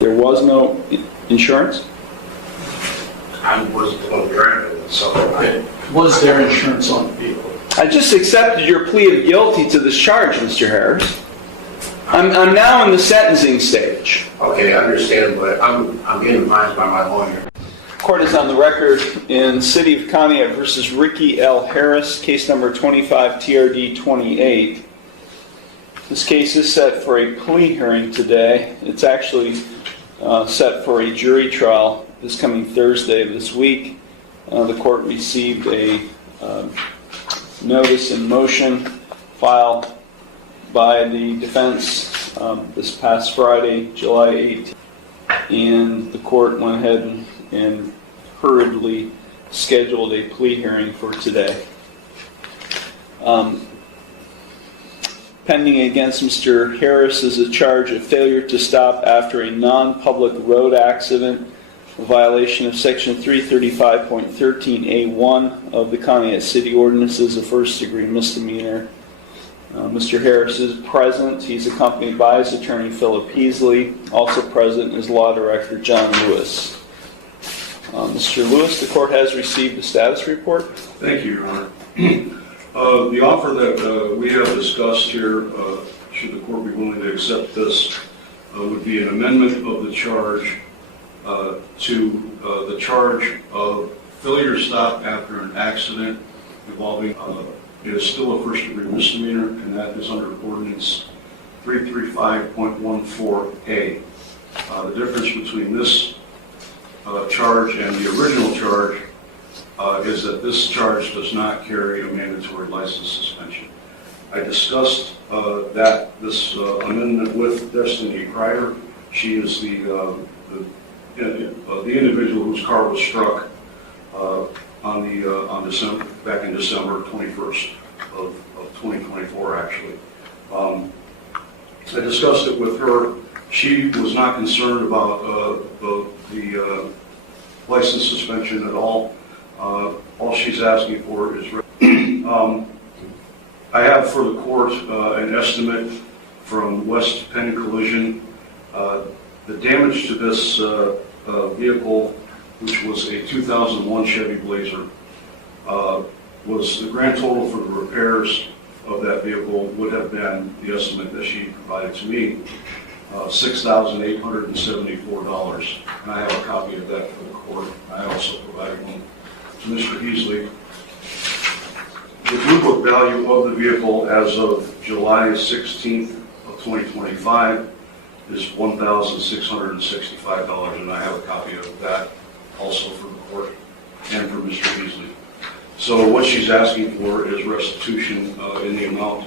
There was no insurance? I wasn't the one driving it, so Was there insurance on the vehicle? I just accepted your plea of guilty to this charge, Mr. Harris. I'm now in the sentencing stage. okay, I understand, but I'm getting advised by my lawyer. Court is on the record in City of Conneaut versus Ricky L. Harris, case number 25 TRD 28. This case is set for a plea hearing today. It's actually set for a jury trial this coming Thursday of this week. The court received a notice in motion filed by the defense this past Friday, July 18th, and the court went ahead and hurriedly scheduled a plea hearing for today. Pending against Mr. Harris is a charge of failure to stop after a non-public road accident, a violation of Section 335.13A1 of the Conneaut City Ordinances, a first-degree misdemeanor. Mr. Harris is present. He's accompanied by his attorney, Philip Heasley. Also present is Law Director John Lewis. Mr. Lewis, the court has received a status report. Thank you, Your Honor. The offer that we have discussed here, should the court be willing to accept this, would be an amendment of the charge to the charge of failure to stop after an accident involving, it is still a first-degree misdemeanor, and that is under Ordinance 335.14A. The difference between this charge and the original charge is that this charge does not carry a mandatory license suspension. I discussed this amendment with Destiny Kreider. She is the individual whose car was struck back in December 21st of 2024, actually. I discussed it with her. She was not concerned about the license suspension at all. All she's asking for is I have for the court an estimate from West Penn Collision. The damage to this vehicle, which was a 2001 Chevy Blazer, was the grand total for the repairs of that vehicle would have been, the estimate that she provided to me, $6,874. And I have a copy of that for the court. I also provided one to Mr. Heasley. The Blue Book value of the vehicle as of July 16th of 2025 is $1,665, and I have a copy of that also for the court and for Mr. Heasley. So what she's asking for is restitution in the amount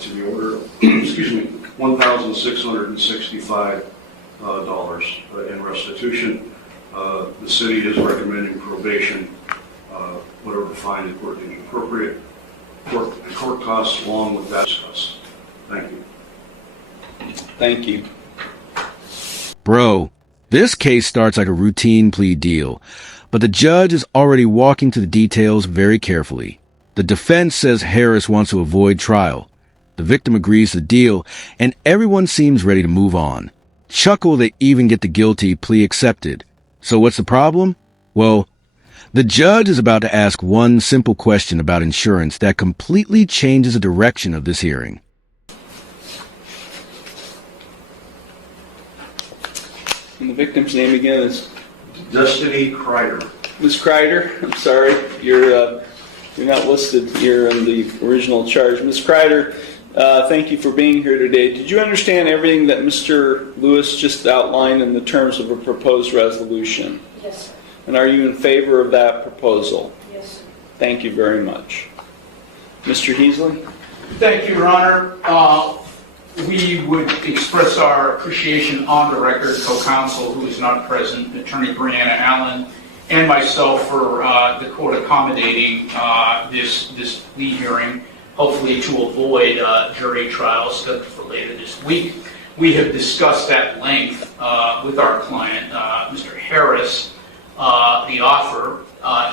to the order, excuse me, $1,665 in restitution. The city is recommending probation, whatever fine the court deems appropriate. The court costs along with that cost. Thank you. Thank you. Bro, this case starts like a routine plea deal, but the judge is already walking through the details very carefully. The defense says Harris wants to avoid trial. The victim agrees to the deal, and everyone seems ready to move on. Chuckle, they even get the guilty plea accepted. So what's the problem? Well, the judge is about to ask one simple question about insurance that completely changes the direction of this hearing. And the victim's name again is? Destiny Kreider. Ms. Kreider, I'm sorry, you're not listed here in the original charge. Ms. Kreider, thank you for being here today. Did you understand everything that Mr. Lewis just outlined in the terms of a proposed resolution? Yes, sir. And are you in favor of that proposal? Yes, sir. Thank you very much. Mr. Heasley? Thank you, Your Honor. We would express our appreciation on the record, co-counsel who is not present, Attorney Brianna Allen, and myself for the court accommodating this plea hearing, hopefully to avoid jury trial scheduled for later this week. We have discussed at length with our client, Mr. Harris, the offer.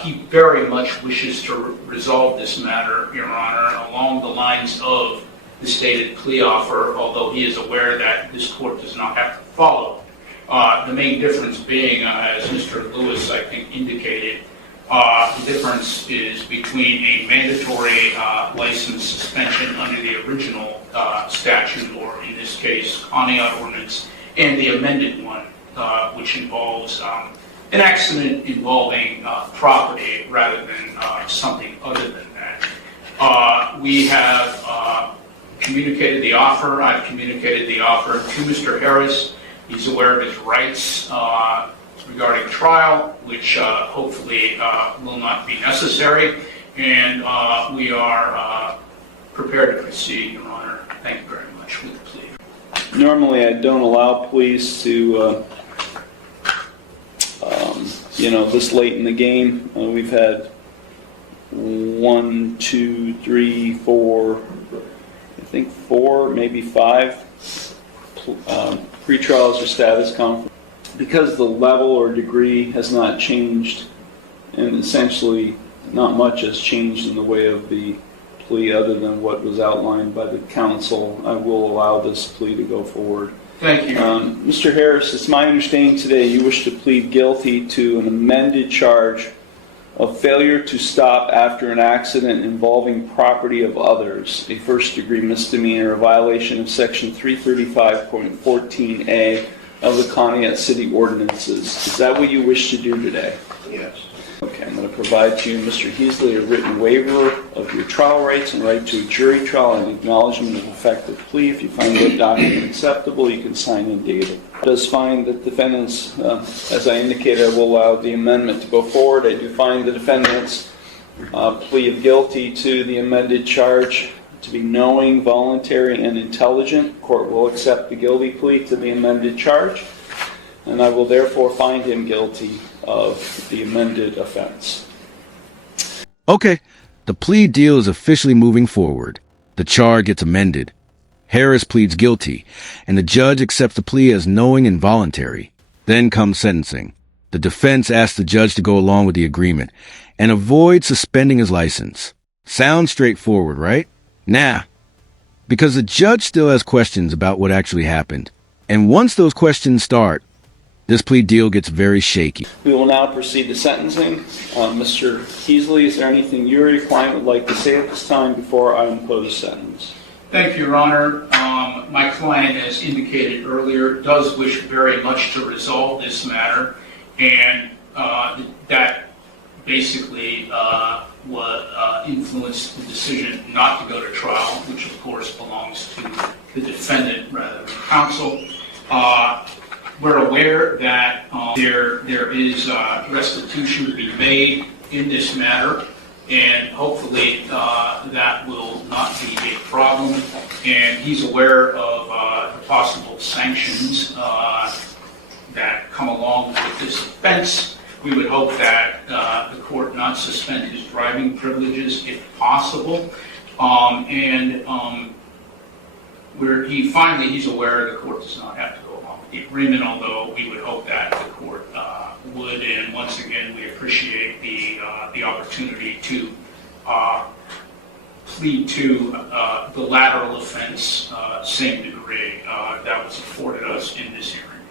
He very much wishes to resolve this matter, Your Honor, along the lines of the stated plea offer, although he is aware that this court does not have to follow. The main difference being, as Mr. Lewis, I think, indicated, the difference is between a mandatory license suspension under the original statute, or in this case, Conneaut ordinance, and the amended one, which involves an accident involving property rather than something other than that. We have communicated the offer. I've communicated the offer to Mr. Harris. He's aware of his rights regarding trial, which hopefully will not be necessary, and we are prepared to proceed, Your Honor. Thank you very much with the plea. Normally, I don't allow pleas to, this late in the game. We've had 1, 2, 3, 4, I think 4, maybe 5 pretrials or status conference. Because the level or degree has not changed, and essentially not much has changed in the way of the plea other than what was outlined by the counsel, I will allow this plea to go forward. Thank you. Mr. Harris, it's my understanding today you wish to plead guilty to an amended charge of failure to stop after an accident involving property of others, a first-degree misdemeanor, a violation of Section 335.14a of the Conneaut City Ordinances. Is that what you wish to do today? Yes. Okay, I'm going to provide to you, Mr. Heasley, a written waiver of your trial rights and right to a jury trial and acknowledgement of effective plea. If you find that document acceptable, you can sign and date it. It does find that defendants, as I indicated, I will allow the amendment to go forward. I do find the defendant's plea of guilty to the amended charge to be knowing, voluntary, and intelligent. The court will accept the guilty plea to the amended charge, and I will therefore find him guilty of the amended offense. Okay, the plea deal is officially moving forward. The charge gets amended. Harris pleads guilty, and the judge accepts the plea as knowing and voluntary. Then comes sentencing. The defense asks the judge to go along with the agreement and avoid suspending his license. Sounds straightforward, right? Nah, because the judge still has questions about what actually happened. And once those questions start, this plea deal gets very shaky. We will now proceed to sentencing. Mr. Heasley, is there anything you or your client would like to say at this time before I impose sentence? Thank you, Your Honor. My client, as indicated earlier, does wish very much to resolve this matter, and that basically what influenced the decision not to go to trial, which of course belongs to the defendant rather than counsel. We're aware that there is restitution to be made in this matter, and hopefully that will not be a problem. And he's aware of the possible sanctions that come along with this offense. We would hope that the court not suspend his driving privileges if possible. He's aware the court does not have to go along with the agreement, although we would hope that the court would. And once again, we appreciate the opportunity to plead to the lateral offense, same degree that was afforded us in this hearing.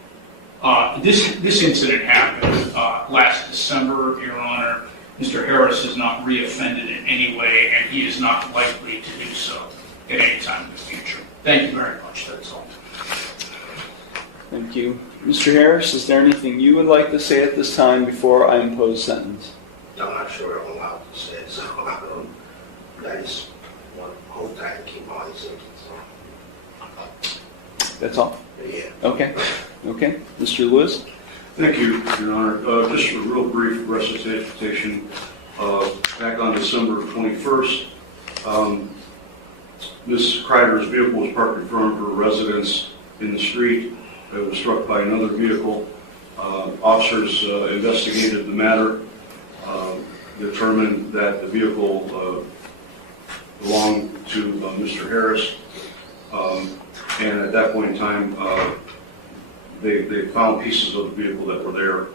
This incident happened last December, Your Honor. Mr. Harris has not reoffended in any way, and he is not likely to do so at any time in the future. Thank you very much. That's all. Thank you. Mr. Harris, is there anything you would like to say at this time before I impose sentence? I'm not sure I'm allowed to say it, so I just want to hold tight and keep on thinking. That's all? Yeah. Okay. Mr. Lewis? Thank you, Your Honor. Just a real brief recitation. Back on December 21st, Ms. Kreider's vehicle was parked in front of her residence in the street. It was struck by another vehicle. Officers investigated the matter, determined that the vehicle belonged to Mr. Harris, and at that point in time, they found pieces of the vehicle that were there,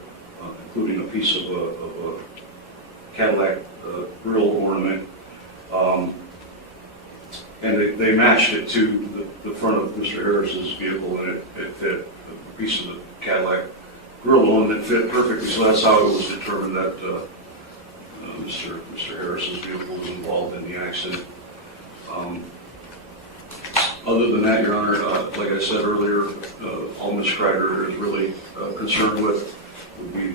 including a piece of a Cadillac grill ornament. and they matched it to the front of Mr. Harris's vehicle, and it fit a piece of the Cadillac grill on it fit perfectly. So that's how it was determined that Mr. Harris's vehicle was involved in the accident. Other than that, Your Honor, like I said earlier, all Ms. Kreider is really concerned with would be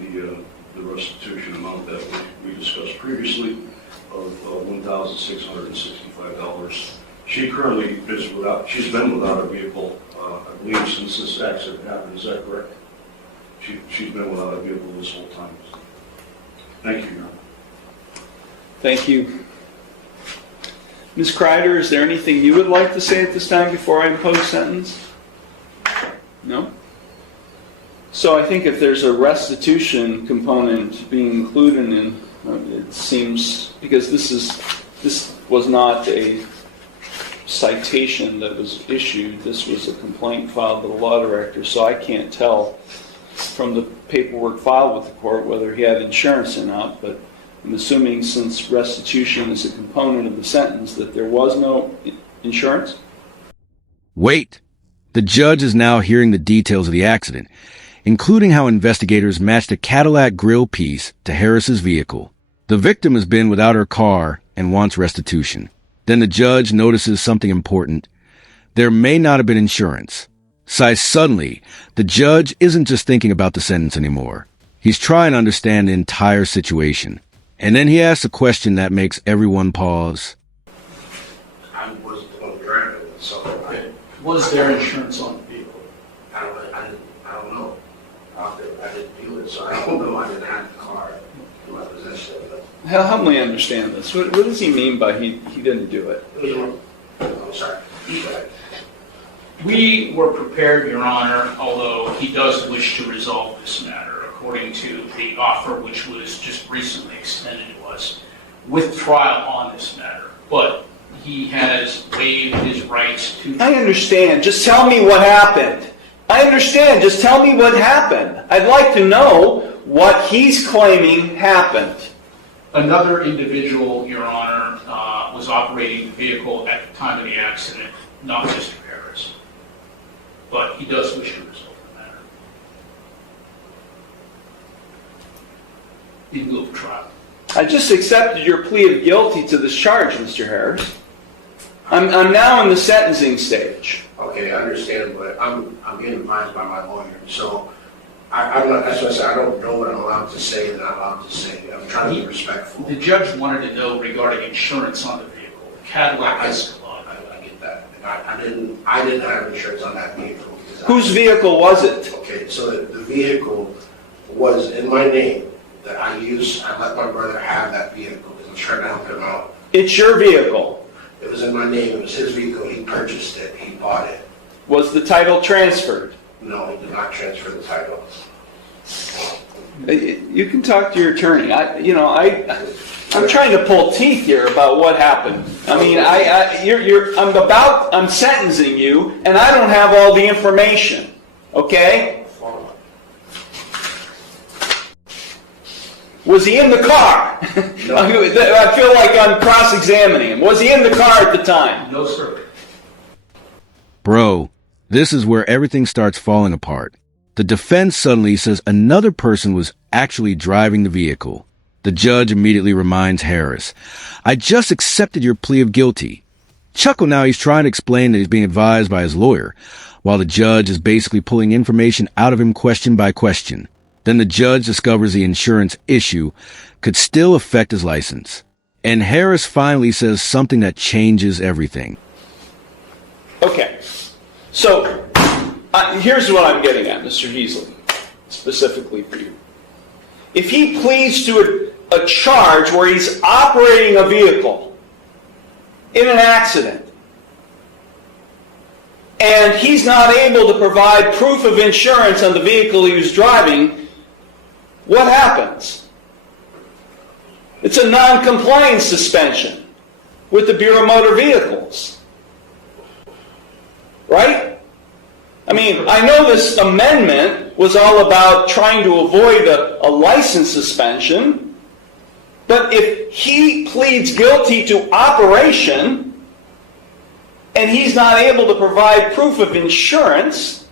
the restitution amount that we discussed previously of $1,665. She currently is she's been without a vehicle, I believe, since this accident happened. Is that correct? She's been without a vehicle this whole time. Thank you, Your Honor. Thank you. Ms. Kreider, is there anything you would like to say at this time before I impose sentence? No? So I think if there's a restitution component being included in, it seems, because this was not a citation that was issued, this was a complaint filed with the law director, so I can't tell from the paperwork filed with the court whether he had insurance or not, but I'm assuming since restitution is a component of the sentence that there was no insurance? Wait! The judge is now hearing the details of the accident, including how investigators matched a Cadillac grill piece to Harris's vehicle. The victim has been without her car and wants restitution. Then the judge notices something important. There may not have been insurance. Suddenly, the judge isn't just thinking about the sentence anymore. He's trying to understand the entire situation. And then he asks a question that makes everyone pause. I wasn't the one driving it, so Was there insurance on the vehicle? I don't know. I didn't do it, so I don't know. I didn't have the car in my possession. Help me understand this. What does he mean by he didn't do it? I'm sorry. We were prepared, Your Honor, although he does wish to resolve this matter, according to the offer which was just recently extended to us, with trial on this matter. But he has waived his rights to... I understand. Just tell me what happened. I understand. Just tell me what happened. I'd like to know what he's claiming happened. Another individual, Your Honor, was operating the vehicle at the time of the accident, not Mr. Harris. But he does wish to resolve the matter in lieu of trial. I just accepted your plea of guilty to this charge, Mr. Harris. I'm now in the sentencing stage. Okay, I understand, but I'm getting advised by my lawyer, so I'm not. That's what I said. I don't know what I'm allowed to say and not allowed to say. I'm trying to be respectful. The judge wanted to know regarding insurance on the vehicle, Cadillac Escalade. I get that. And I didn't have insurance on that vehicle. Whose vehicle was it? Okay, so the vehicle was in my name that I used. I let my brother have that vehicle because I'm trying to help him out. It's your vehicle. It was in my name. It was his vehicle. He purchased it. He bought it. Was the title transferred? No, he did not transfer the title. You can talk to your attorney. I'm trying to pull teeth here about what happened. I mean, I'm sentencing you, and I don't have all the information. Okay? Was he in the car? No. I feel like I'm cross-examining him. Was he in the car at the time? No, sir. Bro, this is where everything starts falling apart. The defense suddenly says another person was actually driving the vehicle. The judge immediately reminds Harris, I just accepted your plea of guilty. Chuckle now he's trying to explain that he's being advised by his lawyer, while the judge is basically pulling information out of him question by question. Then the judge discovers the insurance issue could still affect his license. And Harris finally says something that changes everything. Okay. So, here's what I'm getting at, Mr. Heasley, specifically for you. If he pleads to a charge where he's operating a vehicle in an accident, and he's not able to provide proof of insurance on the vehicle he was driving, what happens? It's a non-compliance suspension with the Bureau of Motor Vehicles. Right? I mean, I know this amendment was all about trying to avoid a license suspension, but if he pleads guilty to operation, and he's not able to provide proof of insurance,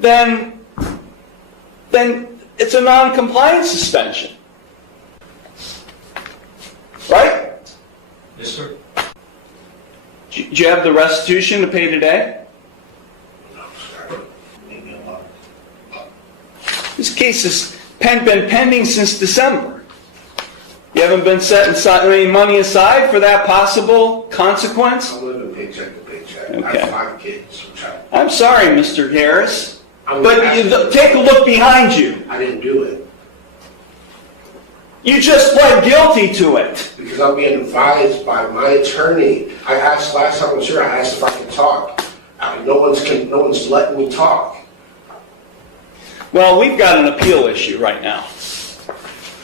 then it's a non-compliance suspension. Right? Yes, sir. Do you have the restitution to pay today? No, sorry. Leave me alone. This case has been pending since December. You haven't been setting any money aside for that possible consequence? I'm living paycheck to paycheck. I Okay. have 5 kids, which I'm sorry, Mr. Harris, I'm but asking- take a look behind you. I didn't do it. You just pled guilty to it. Because I'm being advised by my attorney. I asked last time I was here, I asked if I could talk. No one's letting me talk. Well, we've got an appeal issue right now.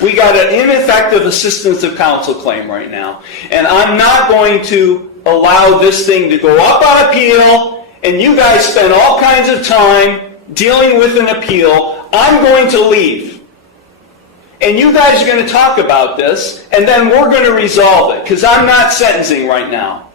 We got an ineffective assistance of counsel claim right now. And I'm not going to allow this thing to go up on appeal, and you guys spend all kinds of time dealing with an appeal. I'm going to leave. And you guys are going to talk about this, and then we're going to resolve it, because I'm not sentencing right now.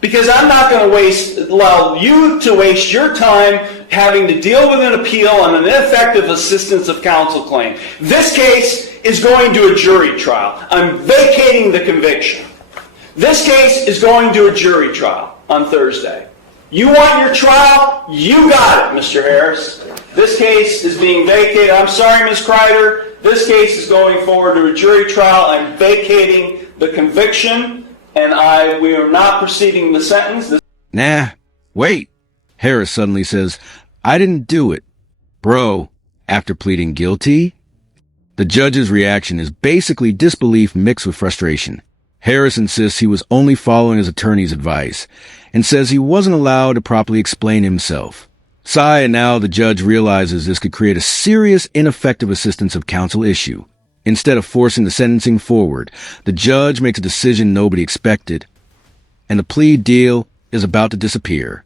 Because I'm not going to allow you to waste your time having to deal with an appeal on an ineffective assistance of counsel claim. This case is going to a jury trial. I'm vacating the conviction. This case is going to a jury trial on Thursday. You want your trial? You got it, Mr. Harris. This case is being vacated. I'm sorry, Ms. Kreider. This case is going forward to a jury trial. I'm vacating the conviction, and we are not proceeding the sentence. Nah, wait. Harris suddenly says, I didn't do it. Bro, after pleading guilty? The judge's reaction is basically disbelief mixed with frustration. Harris insists he was only following his attorney's advice and says he wasn't allowed to properly explain himself. Sigh, and now the judge realizes this could create a serious ineffective assistance of counsel issue. Instead of forcing the sentencing forward, the judge makes a decision nobody expected, and the plea deal is about to disappear.